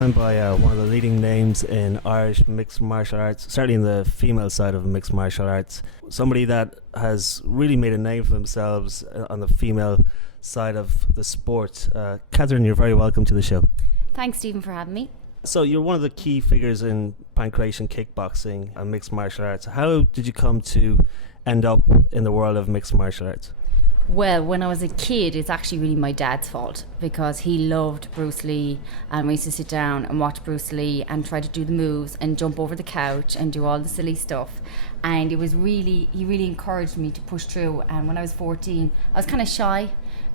By one of the leading names in Irish mixed martial arts, certainly in the female side of mixed martial arts. Somebody that has really made a name for themselves on the female side of the sport. Catherine, you're very welcome to the show. Thanks, Stephen, for having me. So you're one of the key figures in pancration kickboxing and mixed martial arts. How did you come to end up in the world of mixed martial arts? Well, when I was a kid, it's actually really my dad's fault because he loved Bruce Lee, and we used to sit down and watch Bruce Lee and try to do the moves and jump over the couch and do all the silly stuff. And he really encouraged me to push through. And when I was 14, I was kind of shy.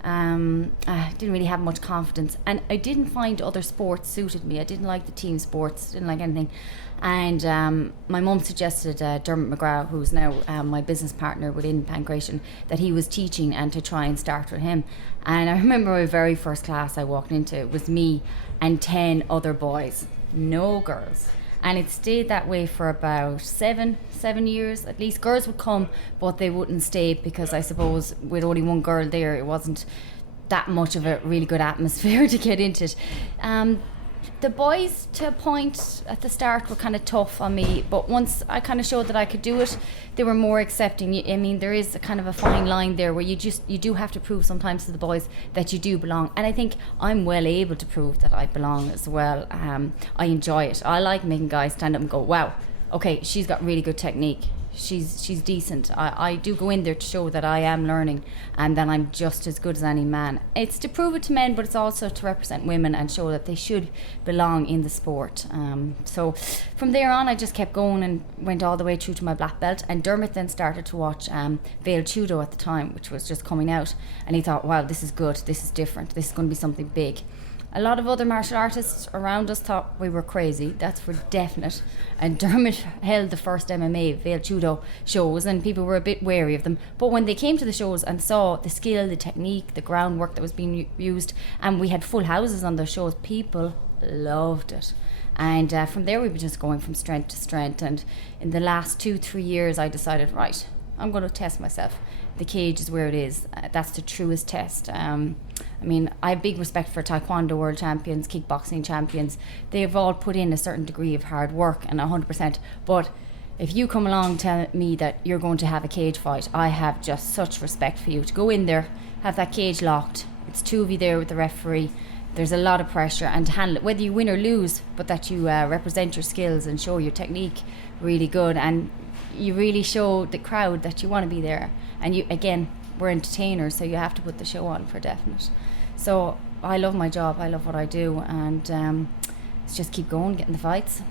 I didn't really have much confidence, and I didn't find other sports suited me. I didn't like the team sports, didn't like anything. And my mum suggested Dermot McGrath, who's now my business partner within Pancration, that he was teaching and to try and start with him. And I remember my very first class I walked into, it was me and 10 other boys, no girls. And it stayed that way for about seven years at least. Girls would come, but they wouldn't stay because I suppose with only one girl there, it wasn't that much of a really good atmosphere to get into it. The boys, to a point at the start, were kind of tough on me, but once I kind of showed that I could do it, they were more accepting. I mean, there is a kind of a fine line there where you do have to prove sometimes to the boys that you do belong, and I think I'm well able to prove that I belong as well. I enjoy it. I like making guys stand up and go, wow, okay, she's got really good technique. She's decent. I do go in there to show that I am learning and that I'm just as good as any man. It's to prove it to men, but it's also to represent women and show that they should belong in the sport. So from there on, I just kept going and went all the way through to my black belt. And Dermot then started to watch Veil Judo at the time, which was just coming out. And he thought, wow, this is good, this is different, this is going to be something big. A lot of other martial artists around us thought we were crazy, that's for definite. And Dermot held the first MMA Veil Judo shows, and people were a bit wary of them. But when they came to the shows and saw the skill, the technique, the groundwork that was being used, and we had full houses on those shows, people loved it. And from there we were just going from strength to strength. And in the last 2-3 years I decided, right, I'm going to test myself. The cage is where it is. That's the truest test. I mean, I have big respect for Taekwondo world champions, kickboxing champions. They've all put in a certain degree of hard work and 100%. But if you come along and tell me that you're going to have a cage fight, I have just such respect for you. To go in there, have that cage locked. It's two of you there with the referee. There's a lot of pressure, and to handle it, whether you win or lose, but that you represent your skills and show your technique really good, and you really show the crowd that you want to be there. And you, again, we're entertainers, so you have to put the show on for definite. So I love my job, I love what I do, and let's just keep going, getting the fights.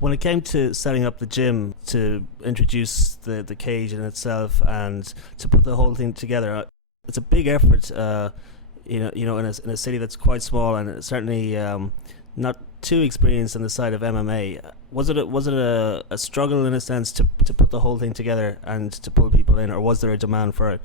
When it came to setting up the gym, to introduce the cage in itself and to put the whole thing together, it's a big effort. In a city that's quite small and certainly not too experienced on the side of MMA. Was it a struggle in a sense to put the whole thing together and to pull people in, or was there a demand for it?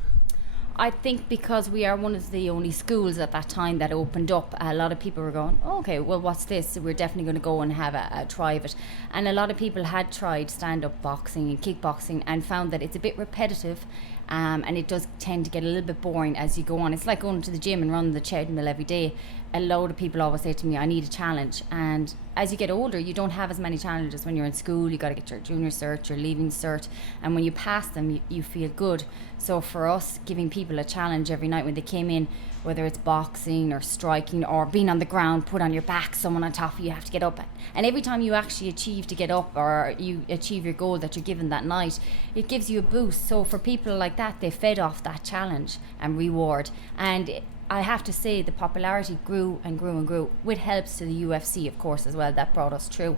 I think because we are one of the only schools at that time that opened up, a lot of people were going, oh, okay, well, what's this? We're definitely going to go and have a try of it. And a lot of people had tried stand-up boxing and kickboxing and found that it's a bit repetitive, and it does tend to get a little bit boring as you go on. It's like going to the gym and running the treadmill every day. A load of people always say to me, I need a challenge. And as you get older, you don't have as many challenges. When you're in school, you got to get your junior cert, your leaving cert, and when you pass them, you feel good. So for us, giving people a challenge every night when they came in, whether it's boxing or striking or being on the ground, put on your back, someone on top of you, you have to get up. And every time you actually achieve to get up or you achieve your goal that you're given that night, it gives you a boost. So for people like that, they fed off that challenge and reward. And I have to say the popularity grew and grew and grew, with helps to the UFC, of course, as well. That brought us through.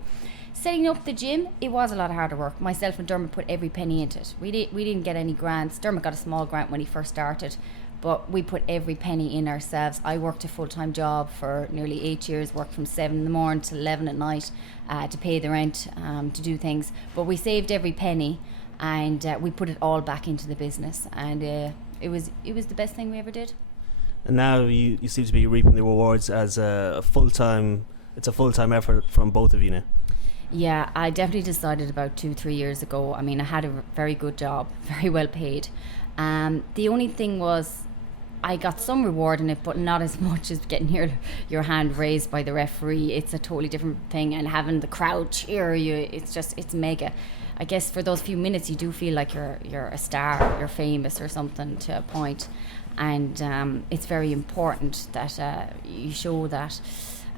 Setting up the gym, it was a lot of harder work. Myself and Dermot put every penny into it. We didn't get any grants. Dermot got a small grant when he first started, but we put every penny in ourselves. I worked a full-time job for nearly 8 years, worked from 7 in the morning till 11 at night to pay the rent, to do things. But we saved every penny, and we put it all back into the business, and it was the best thing we ever did. And now you seem to be reaping the rewards as a full-time effort from both of you now. Yeah, I definitely decided about 2-3 years ago. I mean, I had a very good job, very well paid. The only thing was I got some reward in it, but not as much as getting your hand raised by the referee. It's a totally different thing, and having the crowd cheer you, it's mega. I guess for those few minutes you do feel like you're a star, you're famous or something to a point, and it's very important that you show that.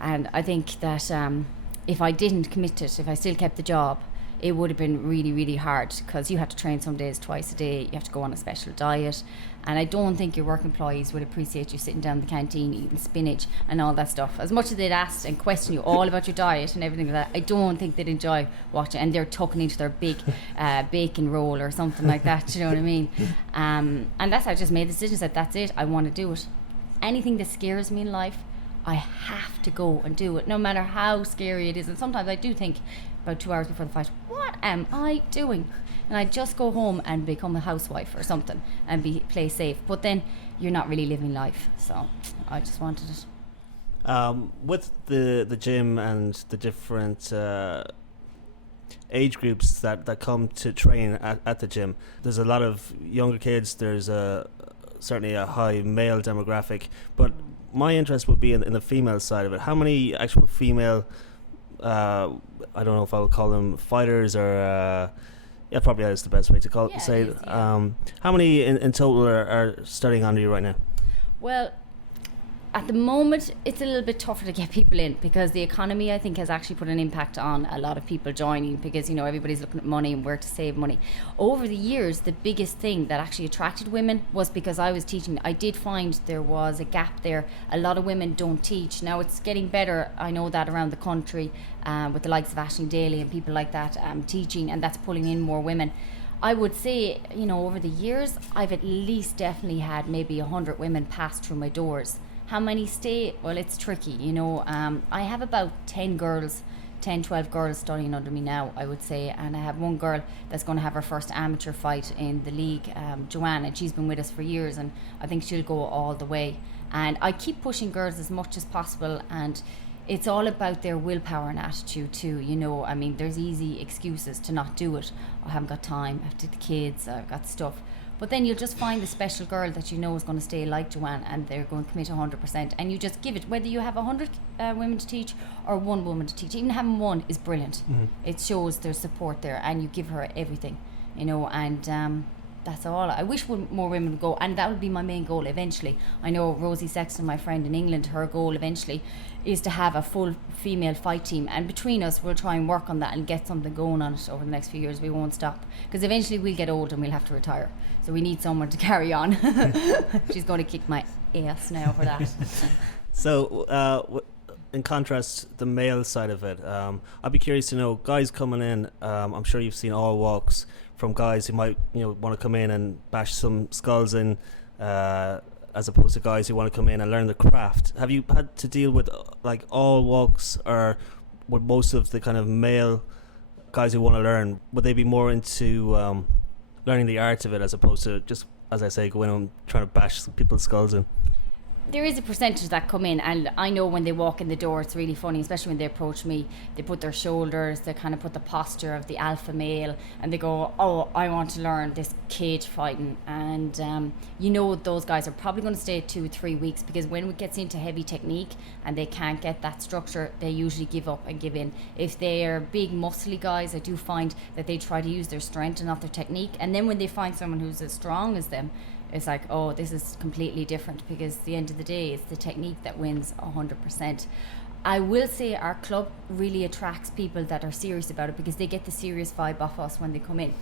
And I think that if I didn't commit it, if I still kept the job, it would have been really, really hard, because you have to train some days twice a day, you have to go on a special diet, and I don't think your work employees would appreciate you sitting down in the canteen eating spinach and all that stuff. As much as they'd ask and question you all about your diet and everything like that, I don't think they'd enjoy watching, and they're tucking into their big bacon roll or something like that, you know what I mean? And that's, I just made the decision, said that's it, I want to do it. Anything that scares me in life, I have to go and do it, no matter how scary it is. And sometimes I do think, about 2 hours before the fight, what am I doing? And I just go home and become a housewife or something and play safe. But then you're not really living life. So I just wanted it. With the gym and the different age groups that come to train at the gym, there's a lot of younger kids. There's certainly a high male demographic. But my interest would be in the female side of it. How many actual female, I don't know if I would call them fighters or yeah, probably that is the best way to say it. How many in total are studying under you right now? Well, at the moment it's a little bit tougher to get people in, because the economy, I think, has actually put an impact on a lot of people joining, because everybody's looking at money and where to save money. Over the years, the biggest thing that actually attracted women was because I was teaching. I did find there was a gap there. A lot of women don't teach. Now it's getting better, I know that, around the country, with the likes of Aisling Daly and people like that teaching, and that's pulling in more women. I would say, over the years, I've at least definitely had maybe 100 women pass through my doors. How many stay? Well, it's tricky, I have about 10, 12 girls studying under me now, I would say, and I have one girl that's going to have her first amateur fight in the league, Joanne, and she's been with us for years, and I think she'll go all the way. And I keep pushing girls as much as possible, and it's all about their willpower and attitude too, there's easy excuses to not do it. I haven't got time, I have to do the kids, I've got stuff. But then you'll just find the special girl that is going to stay like Joanne, and they're going to commit 100%, and you just give it, whether you have 100 women to teach or one woman to teach. Even having one is brilliant. Mm-hmm. It shows there's support there, and you give her everything, and that's all. I wish more women would go, and that would be my main goal eventually. I know Rosi Sexton, my friend in England, her goal eventually is to have a full female fight team, and between us we'll try and work on that and get something going on it over the next few years. We won't stop, because eventually we'll get old and we'll have to retire, so we need someone to carry on. She's going to kick my ass now for that. So in contrast, the male side of it, I'd be curious to know, guys coming in, I'm sure you've seen all walks, from guys who might want to come in and bash some skulls in, as opposed to guys who want to come in and learn the craft. Have you had to deal with like all walks, or with most of the kind of male guys who want to learn, would they be more into learning the art of it, as opposed to just, as I say, going and trying to bash people's skulls in? There is a percentage that come in, and I know when they walk in the door, it's really funny, especially when they approach me. They put their shoulders, they kind of put the posture of the alpha male, and they go, oh, I want to learn this cage fighting. And those guys are probably going to stay 2-3 weeks, because when it gets into heavy technique and they can't get that structure, they usually give up and give in. If they're big muscly guys, I do find that they try to use their strength and not their technique, and then when they find someone who's as strong as them, it's like, oh, this is completely different, because at the end of the day, it's the technique that wins 100%. I will say our club really attracts people that are serious about it, because they get the serious vibe off us when they come in.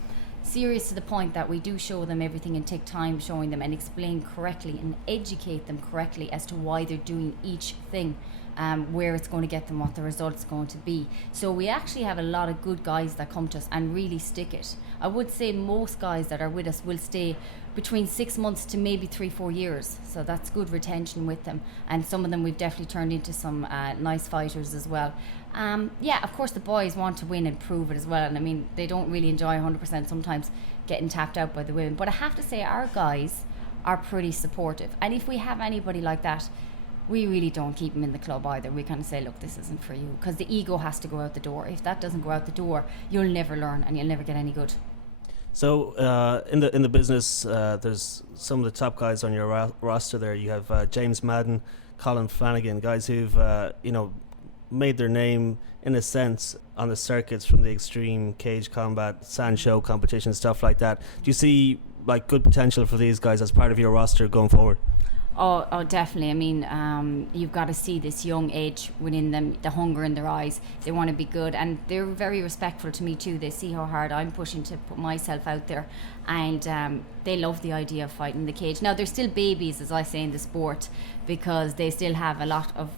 Serious to the point that we do show them everything and take time showing them and explain correctly and educate them correctly as to why they're doing each thing, where it's going to get them, what the result's going to be. So we actually have a lot of good guys that come to us and really stick it. I would say most guys that are with us will stay between 6 months to maybe 3-4 years, so that's good retention with them, and some of them we've definitely turned into some nice fighters as well. Of course the boys want to win and prove it as well, and they don't really enjoy 100% sometimes getting tapped out by the women, but I have to say our guys are pretty supportive, and if we have anybody like that, we really don't keep them in the club either. We kind of say, look, this isn't for you, because the ego has to go out the door. If that doesn't go out the door, you'll never learn and you'll never get any good. So in the business, there's some of the top guys on your roster there. You have James Madden, Colin Flanagan, guys who've made their name in a sense on the circuits from the extreme cage combat, sand show competition, stuff like that. Do you see like good potential for these guys as part of your roster going forward? Oh, definitely. I mean, you've got to see this young edge within them, the hunger in their eyes. They want to be good, and they're very respectful to me too. They see how hard I'm pushing to put myself out there, and they love the idea of fighting in the cage. Now, they're still babies, as I say, in the sport, because they still have a lot of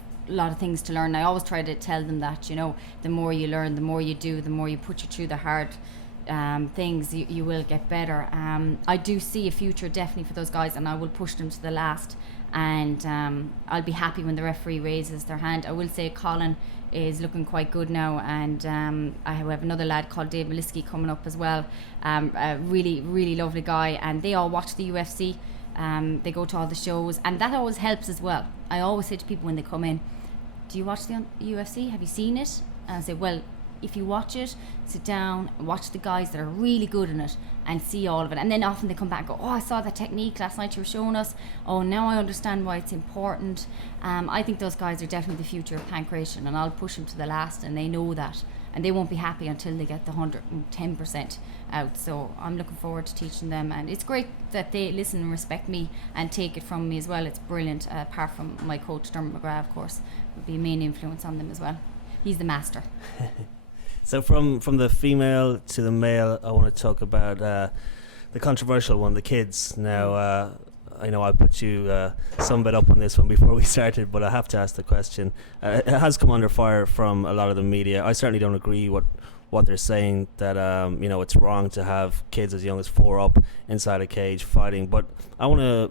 things to learn. I always try to tell them that, the more you learn, the more you do, the more you put you through the hard things, you will get better. I do see a future definitely for those guys, and I will push them to the last, and I'll be happy when the referee raises their hand. I will say Colin is looking quite good now, and I have another lad called Dave Maliski coming up as well, a really, really lovely guy, and they all watch the UFC. They go to all the shows, and that always helps as well. I always say to people when they come in, do you watch the UFC? Have you seen it? And I say, well, if you watch it, sit down, watch the guys that are really good in it and see all of it. And then often they come back and go, oh, I saw that technique last night you were showing us. Oh, now I understand why it's important. I think those guys are definitely the future of pancreation, and I'll push them to the last, and they know that. And they won't be happy until they get the 110% out. So I'm looking forward to teaching them. And it's great that they listen and respect me and take it from me as well. It's brilliant, apart from my coach, Dermot McGrath, of course, would be a main influence on them as well. He's the master. So from the female to the male, I want to talk about the controversial one, the kids. Now, I know I put you some bit up on this one before we started, but I have to ask the question. It has come under fire from a lot of the media. I certainly don't agree what they're saying, that it's wrong to have kids as young as 4 up inside a cage fighting. But I want to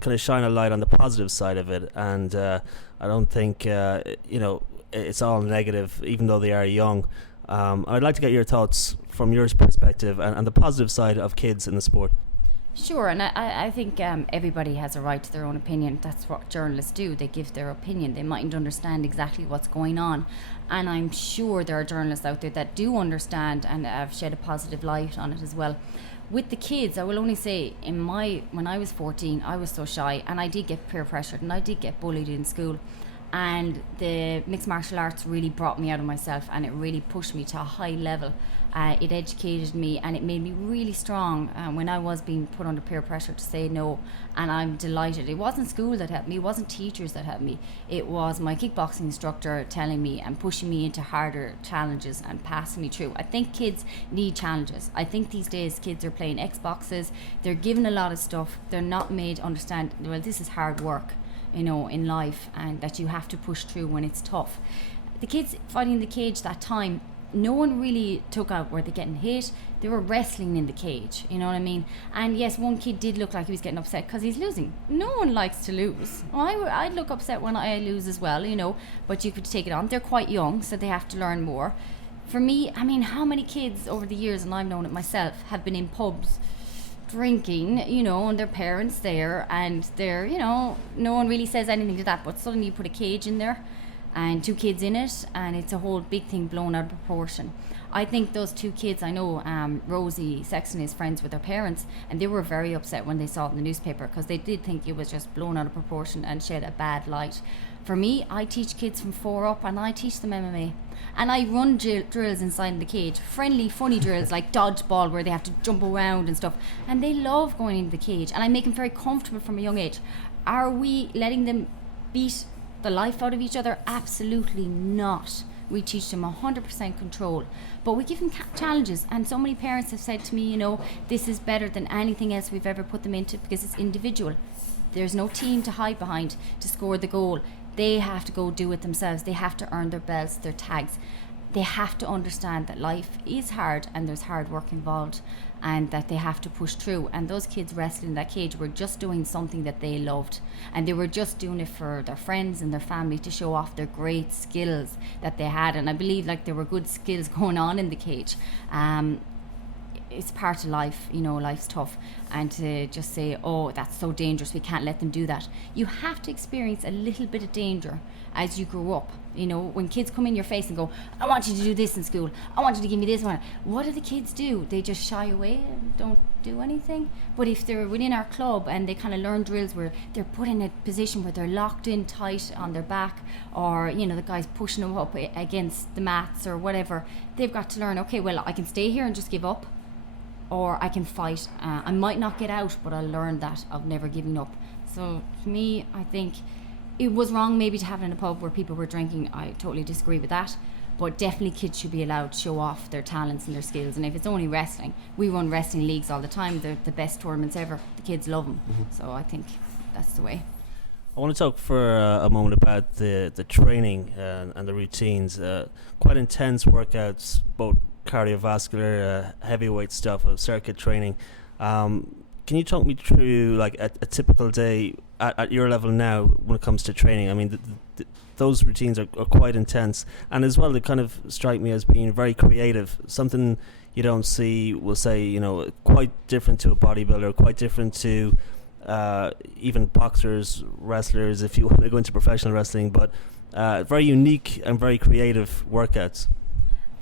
kind of shine a light on the positive side of it, and I don't think it's all negative, even though they are young. I'd like to get your thoughts from your perspective and the positive side of kids in the sport. Sure, and I think everybody has a right to their own opinion. That's what journalists do. They give their opinion. They mightn't understand exactly what's going on. And I'm sure there are journalists out there that do understand and have shed a positive light on it as well. With the kids, I will only say, when I was 14, I was so shy, and I did get peer pressured, and I did get bullied in school. And the mixed martial arts really brought me out of myself, and it really pushed me to a high level. It educated me, and it made me really strong when I was being put under peer pressure to say no. And I'm delighted. It wasn't school that helped me. It wasn't teachers that helped me. It was my kickboxing instructor telling me and pushing me into harder challenges and passing me through. I think kids need challenges. I think these days kids are playing Xboxes. They're given a lot of stuff. They're not made understand, well, this is hard work, in life, and that you have to push through when it's tough. The kids fighting in the cage that time, no one really took out, were they getting hit? They were wrestling in the cage, you know what I mean? And yes, one kid did look like he was getting upset because he's losing. No one likes to lose. Well, I'd look upset when I lose as well, but you could take it on. They're quite young, so they have to learn more. For me, I mean, how many kids over the years, and I've known it myself, have been in pubs drinking, and their parents there, and they're, no one really says anything to that, but suddenly you put a cage in there and 2 kids in it, and it's a whole big thing blown out of proportion. I think those 2 kids, I know Rosi Sexton is friends with their parents, and they were very upset when they saw it in the newspaper, because they did think it was just blown out of proportion and shed a bad light. For me, I teach kids from 4 up, and I teach them MMA. And I run drills inside the cage, friendly, funny drills like dodgeball, where they have to jump around and stuff. And they love going into the cage, and I make them very comfortable from a young age. Are we letting them beat the life out of each other? Absolutely not. We teach them 100% control, but we give them challenges. And so many parents have said to me, this is better than anything else we've ever put them into, because it's individual. There's no team to hide behind to score the goal. They have to go do it themselves. They have to earn their belts, their tags. They have to understand that life is hard and there's hard work involved, and that they have to push through. And those kids wrestling in that cage were just doing something that they loved, and they were just doing it for their friends and their family to show off their great skills that they had. And I believe there were good skills going on in the cage. it's part of life, life's tough, and to just say, oh, that's so dangerous, we can't let them do that. You have to experience a little bit of danger as you grow up. When kids come in your face and go, I want you to do this in school, I want you to give me this one, what do the kids do? They just shy away and don't do anything. But if they're within our club and they kind of learn drills where they're put in a position where they're locked in tight on their back, or the guy's pushing them up against the mats or whatever, they've got to learn, okay, well, I can stay here and just give up, or I can fight. I might not get out, but I'll learn that of never giving up. So to me, I think it was wrong maybe to have it in a pub where people were drinking. I totally disagree with that. But definitely kids should be allowed to show off their talents and their skills. And if it's only wrestling, we run wrestling leagues all the time. They're the best tournaments ever. The kids love them. So I think that's the way. I want to talk for a moment about the training and the routines. Quite intense workouts, both cardiovascular, heavyweight stuff, circuit training. Can you talk me through like a typical day at your level now when it comes to training? I mean, those routines are quite intense, and as well they kind of strike me as being very creative. Something you don't see, we'll say, quite different to a bodybuilder, quite different to even boxers, wrestlers, if you want to go into professional wrestling, but very unique and very creative workouts.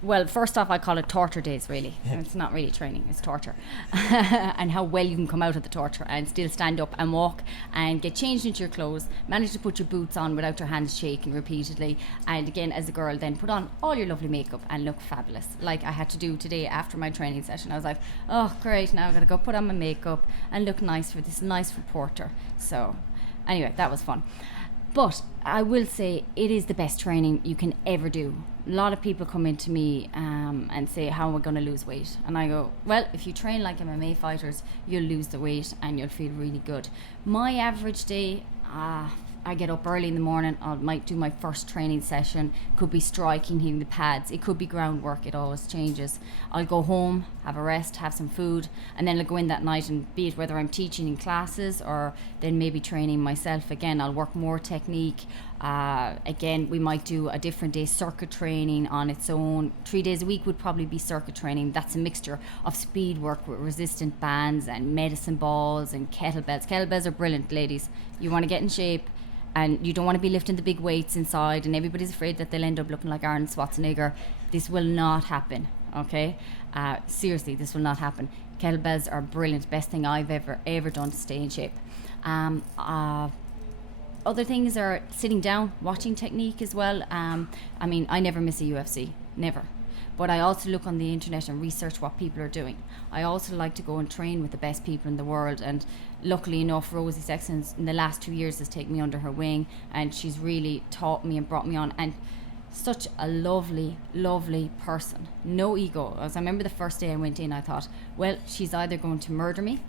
Well, first off, I call it torture days, really. Yeah. It's not really training, it's torture. And how well you can come out of the torture and still stand up and walk and get changed into your clothes, manage to put your boots on without your hands shaking repeatedly, and again, as a girl, then put on all your lovely makeup and look fabulous. Like I had to do today after my training session. I was like, oh, great, now I've got to go put on my makeup and look nice for this nice reporter. So, anyway, that was fun. But I will say it is the best training you can ever do. A lot of people come into me and say, how am I going to lose weight? And I go, well, if you train like MMA fighters, you'll lose the weight and you'll feel really good. My average day, I get up early in the morning, I might do my first training session, could be striking, hitting the pads, it could be groundwork, it always changes. I'll go home, have a rest, have some food, and then I'll go in that night and be it whether I'm teaching in classes or then maybe training myself again, I'll work more technique. Again, we might do a different day circuit training on its own. 3 days a week would probably be circuit training. That's a mixture of speed work with resistant bands and medicine balls and kettlebells. Kettlebells are brilliant, ladies. You want to get in shape, and you don't want to be lifting the big weights inside and everybody's afraid that they'll end up looking like Arnold Schwarzenegger. This will not happen, okay? Seriously, this will not happen. Kettlebells are brilliant, best thing I've ever done to stay in shape. Other things are sitting down, watching technique as well. I mean, I never miss a UFC, never. But I also look on the internet and research what people are doing. I also like to go and train with the best people in the world, and luckily enough, Rosi Sexton in the last 2 years has taken me under her wing, and she's really taught me and brought me on, and such a lovely, lovely person. No ego. As I remember the first day I went in, I thought, well, she's either going to murder me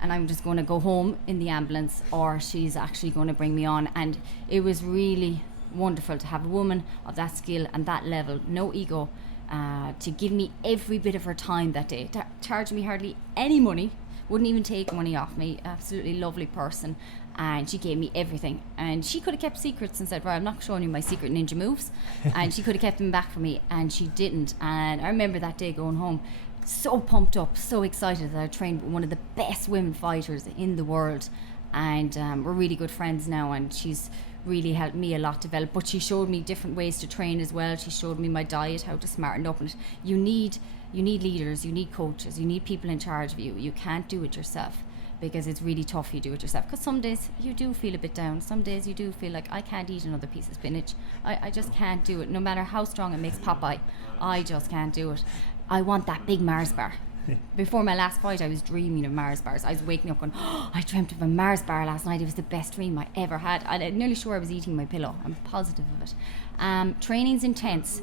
and I'm just going to go home in the ambulance, or she's actually going to bring me on. And it was really wonderful to have a woman of that skill and that level, no ego, to give me every bit of her time that day, to charge me hardly any money, wouldn't even take money off me. Absolutely lovely person, and she gave me everything. And she could have kept secrets and said, right, I'm not showing you my secret ninja moves, and she could have kept them back from me, and she didn't. And I remember that day going home so pumped up, so excited that I trained with one of the best women fighters in the world, and we're really good friends now, and she's really helped me a lot develop. But she showed me different ways to train as well. She showed me my diet, how to smarten up. And you need leaders, you need coaches, you need people in charge of you. You can't do it yourself, because it's really tough you do it yourself, because some days you do feel a bit down. Some days you do feel like, I can't eat another piece of spinach. I just can't do it, no matter how strong it makes Popeye. I just can't do it. I want that big Mars bar. Before my last fight, I was dreaming of Mars bars. I was waking up going, oh, I dreamt of a Mars bar last night. It was the best dream I ever had. I'm nearly sure I was eating my pillow. I'm positive of it. Training's intense,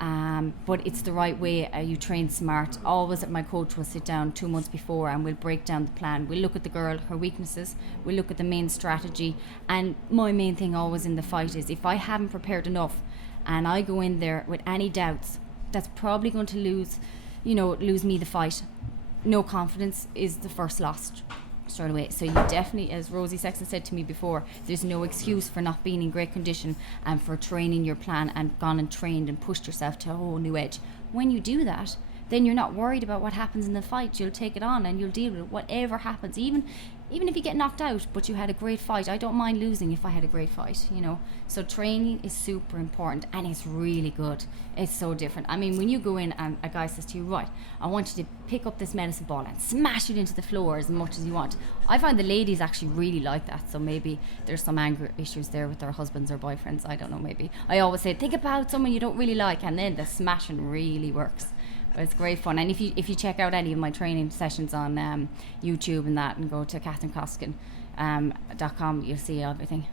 but it's the right way. You train smart. Always, my coach will sit down 2 months before and we'll break down the plan. We'll look at the girl, her weaknesses. We'll look at the main strategy. And my main thing always in the fight is, if I haven't prepared enough and I go in there with any doubts, that's probably going to lose me the fight. No confidence is the first loss straight away. So you definitely, as Rosi Sexton said to me before, there's no excuse for not being in great condition and for training your plan and gone and trained and pushed yourself to a whole new edge. When you do that, then you're not worried about what happens in the fight. You'll take it on and you'll deal with whatever happens, even if you get knocked out but you had a great fight. I don't mind losing if I had a great fight, you know. So training is super important, and it's really good. It's so different. I mean, when you go in and a guy says to you, right, I want you to pick up this medicine ball and smash it into the floor as much as you want, I find the ladies actually really like that. So maybe there's some anger issues there with their husbands or boyfriends, I don't know, maybe. I always say, think about someone you don't really like, and then the smashing really works. But it's great fun. And if you check out any of my training sessions on YouTube and that, and go to CatherineCostigan.com, you'll see everything.